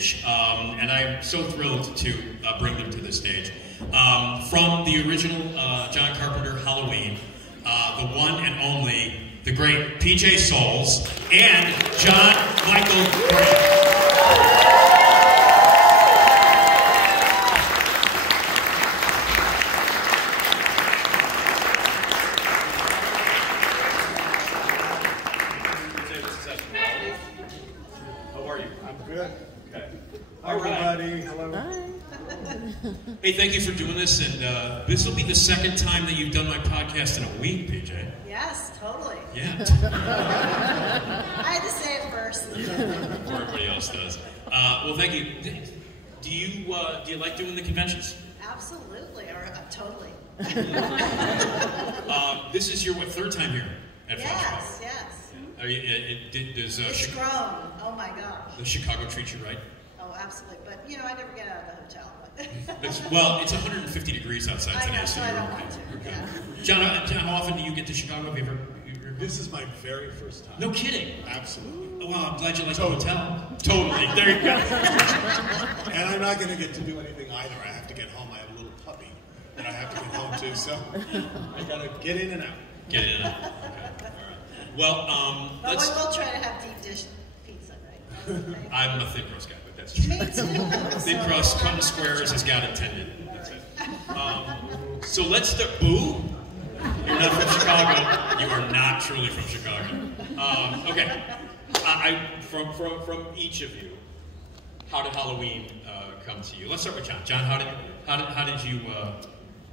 And I'm so thrilled to bring them to the stage. From the original John Carpenter Halloween, the one and only, the great PJ Soles and John Michael Graham. Hey, thank you for doing this, and this will be the second time that you've done my podcast in a week, PJ. Yes, totally. Yeah. I had to say it first. Before everybody else does. Well, thank you. Do you like doing the conventions? Absolutely, or totally. This is your third time here at Yes, Flashback? yes. Are you, It's grown. Oh my gosh. Does Chicago treat you right? Oh, absolutely. But I never get out of the hotel. Well, it's 150 degrees outside today, so I you're don't okay. want to. Okay. Yeah. John, how often do you get to Chicago? Have you ever This is my very first time. No kidding. Absolutely. Well, I'm glad you like the hotel. Totally. There you go. And I'm not going to get to do anything either. I have to get home. I have a little puppy that I have to get home to, so I got to get in and out. Get in and out. Okay. All right. Well, but we'll try to have deep dish pizza, right? I'm a thin crust guy, but that's true. Me too. Thin crust, cut in squares, has got intended. That's it. So let's start. Boo! You're not from Chicago. You are not truly from Chicago. Okay. From each of you, how did Halloween come to you? Let's start with John. John, how did you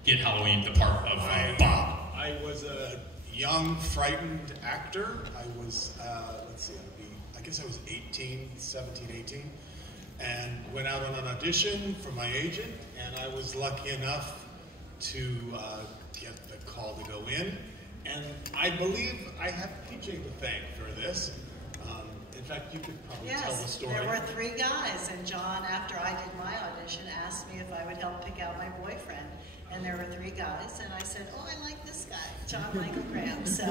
get Halloween the part of Bob? I was a young, frightened actor. I was, I guess I was 17, 18, and went out on an audition for my agent, and I was lucky enough to get the call to go in. And I believe I have PJ to thank for this. In fact, you could probably tell the story. There were 3 guys, and John, after I did my audition, asked me if I would help pick out my boyfriend. And there were 3 guys, and I said, "Oh, I like this guy, John Michael Graham." So,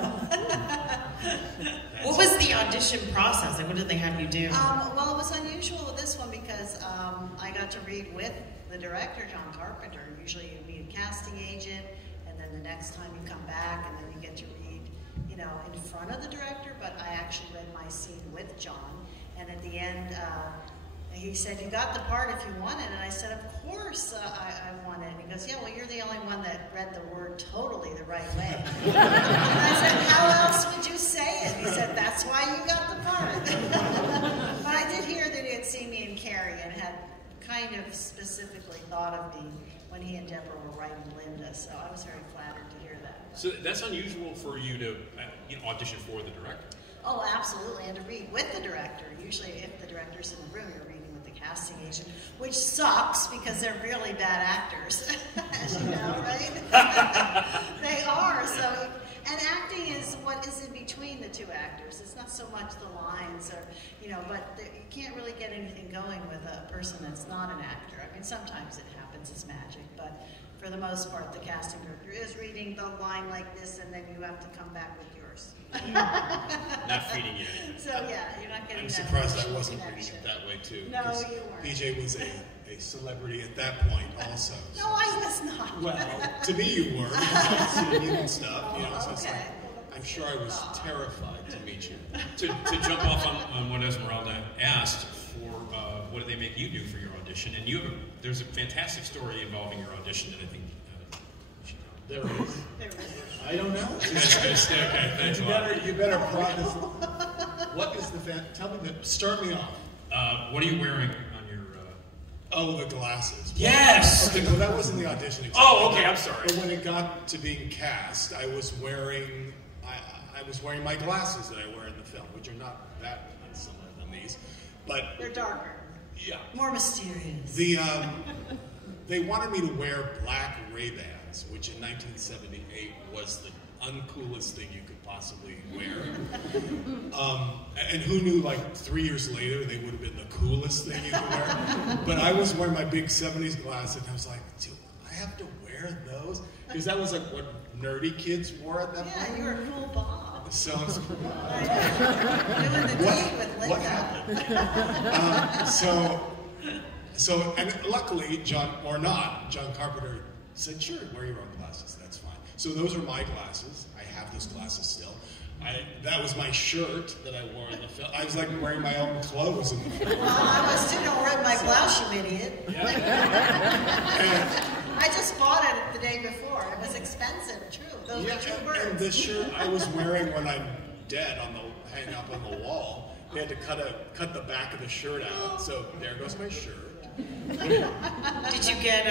what was the audition process? Like, what did they have you do? Well, it was unusual with this one because I got to read with the director, John Carpenter. Usually, you meet a casting agent, and then the next time you come back, and then you get to read, in front of the director. But I actually read my scene with John, and at the end. He said, "You got the part if you want it." And I said, "Of course I want it." And he goes, "Yeah, well, you're the only one that read the word totally the right way." And I said, "How else would you say it?" He said, "That's why you got the part." But I did hear that he had seen me in Carrie and had kind of specifically thought of me when he and Deborah were writing Linda. So I was very flattered to hear that. So that's unusual for you to audition for the director. Oh, absolutely, and to read with the director. Usually if the director's in the room, you're reading with the casting agent, which sucks because they're really bad actors, as you know, right? They are, so, and acting is what is in between the 2 actors. It's not so much the lines, or, but you can't really get anything going with a person that's not an actor. I mean, sometimes it happens, it's magic, but for the most part, the casting director is reading the line like this, and then you have to come back with yours. Not feeding you. So yeah, you're not getting I'm that. surprised I wasn't reading it that way too. No, you weren't. PJ was a celebrity at that point also. No, I was not. Well, to me you were, because I've seen you and stuff. So it's Okay. like, I'm sure I was terrified to meet you. To jump off on what Esmeralda asked for, what did they make you do for your audition? And there's a fantastic story involving your audition that I think There is. There was. I don't know. Okay, thanks a lot. You better prod this. What is tell me start me off. What are you wearing on your... Oh, the glasses. Yes! Okay, well that wasn't the audition experience. Oh, okay, I'm sorry. But when it got to being cast, I was wearing my glasses that I wear in the film, which are not that unsimilar than these. But They're darker. yeah. More mysterious. They wanted me to wear black Ray-Bans, which in 1978 was the uncoolest thing you could possibly wear. And who knew, like 3 years later, they would have been the coolest thing you could wear. But I was wearing my big 70s glasses, and I was like, do I have to wear those? Because that was like what nerdy kids wore at that point. Yeah, you were a cool Bob. Sounds cool. Doing the deed with Linda. What happened? So So, and luckily, John Carpenter said, sure, wear your own glasses, that's fine. So those are my glasses. I have those glasses still. That was my shirt that I wore in the film. I was like wearing my own clothes in the film. Well, I was too, don't rip my blouse, you idiot. Yeah. I just bought it the day before. It was expensive, true. Those are true words. And the shirt I was wearing when I'm dead hang up on the wall. They had to cut the back of the shirt out. So there goes my shirt. Did you get,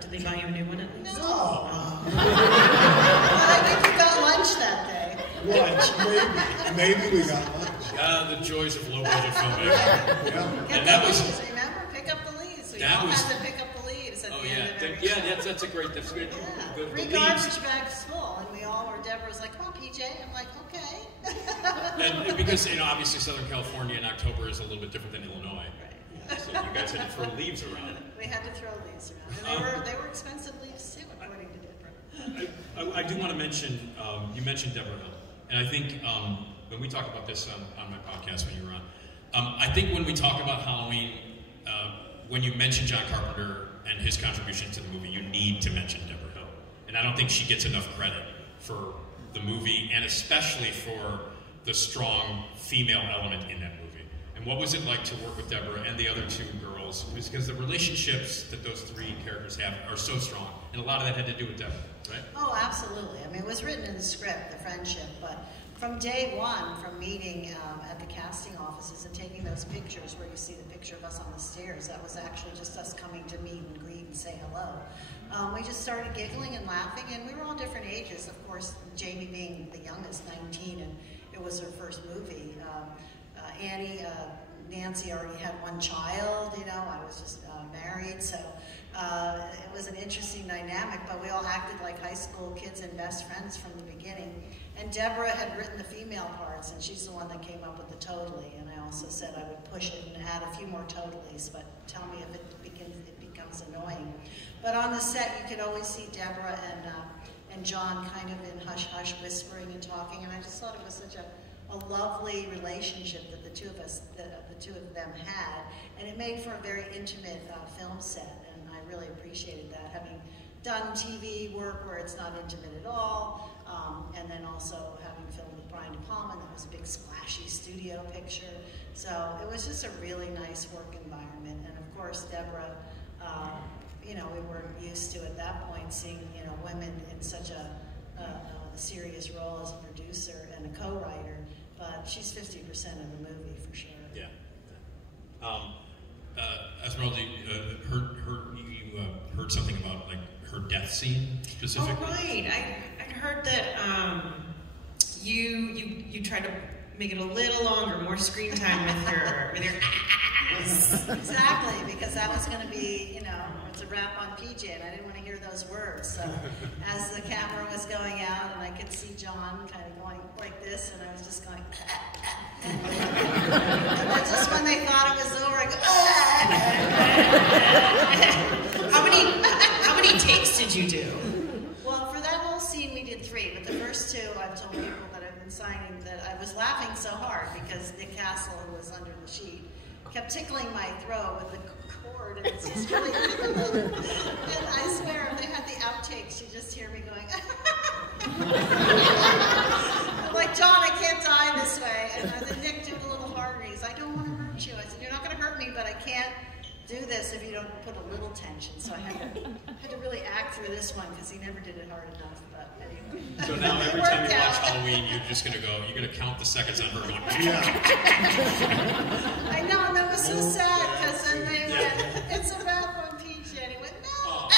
did they buy you a new one at least? No. Well, I think you got lunch that day. Lunch, maybe we got lunch. The joys of low-budget filmmaking. Yeah. And that was, remember, pick up the leaves. We all had to pick up the leaves at the end of every show. That's great. Yeah. The 3 leaves. garbage bags full, and we all were. Deborah was like, "Come on, PJ." I'm like, "Okay." And because obviously Southern California in October is a little bit different than Illinois, so you guys had to throw leaves around. We had to throw leaves around, and they were expensive leaves too, according to Deborah. I do want to mention you mentioned Deborah Hill, and I think when we talk about this on my podcast when you were on, I think when we talk about Halloween, when you mention John Carpenter and his contribution to the movie, you need to mention Deborah Hill, and I don't think she gets enough credit for the movie, and especially for the strong female element in that movie. And what was it like to work with Deborah and the other 2 girls? Because the relationships that those 3 characters have are so strong, and a lot of that had to do with Deborah, right? Oh, absolutely. I mean, it was written in the script, the friendship, but from day one, from meeting at the casting offices and taking those pictures where you see the picture of us on the stairs, that was actually just us coming to meet and greet and say hello. We just started giggling and laughing, and we were all different ages. Of course, Jamie being the youngest, 19, and it was her first movie. Annie, Nancy already had 1 child, I was just married, so it was an interesting dynamic, but we all acted like high school kids and best friends from the beginning. And Deborah had written the female parts, and she's the one that came up with the totally, and I also said I would push it and add a few more totallys, but tell me if it becomes annoying. But on the set, you could always see Deborah and John kind of in hush-hush whispering and talking, and I just thought it was such a lovely relationship that the two of them had, and it made for a very intimate film set, and I really appreciated that, having done TV work where it's not intimate at all, and then also having filmed with Brian De Palma, that was a big splashy studio picture, so it was just a really nice work environment. And of course Deborah, we weren't used to at that point seeing women in such a serious role as a producer and a co-writer, but she's 50% of the movie for sure. Yeah. Esmeralda, you heard something about like her death scene specifically? Oh right, I heard that you tried to make it a little longer, more screen time with her. Exactly, because that was going to be, it's a rap on PJ, and I didn't want to hear those words. So as the camera was going out, and I could see John kind of going like this, and I was just going, and then just when they thought it was over, I go, How many takes did you do? Well, for that whole scene, we did 3, but the first 2, I've told people that I've been signing that I was laughing so hard because Nick Castle, who was under the sheet, kept tickling my throat with the cord, and it's just really and I swear, if they had the outtakes, you'd just hear me going, I'm like, John, I can't die this way. And then Nick did a little harder. He's like, I don't want to hurt you. I said, you're not going to hurt me, but I can't do this if you don't put a little tension. So I had to really act through this one because he never did it hard enough. But anyway. So now every time you watch Halloween, you're going to count the seconds on her going, I know, and that was so sad because then they went, it's a rap on PJ, and he went, no.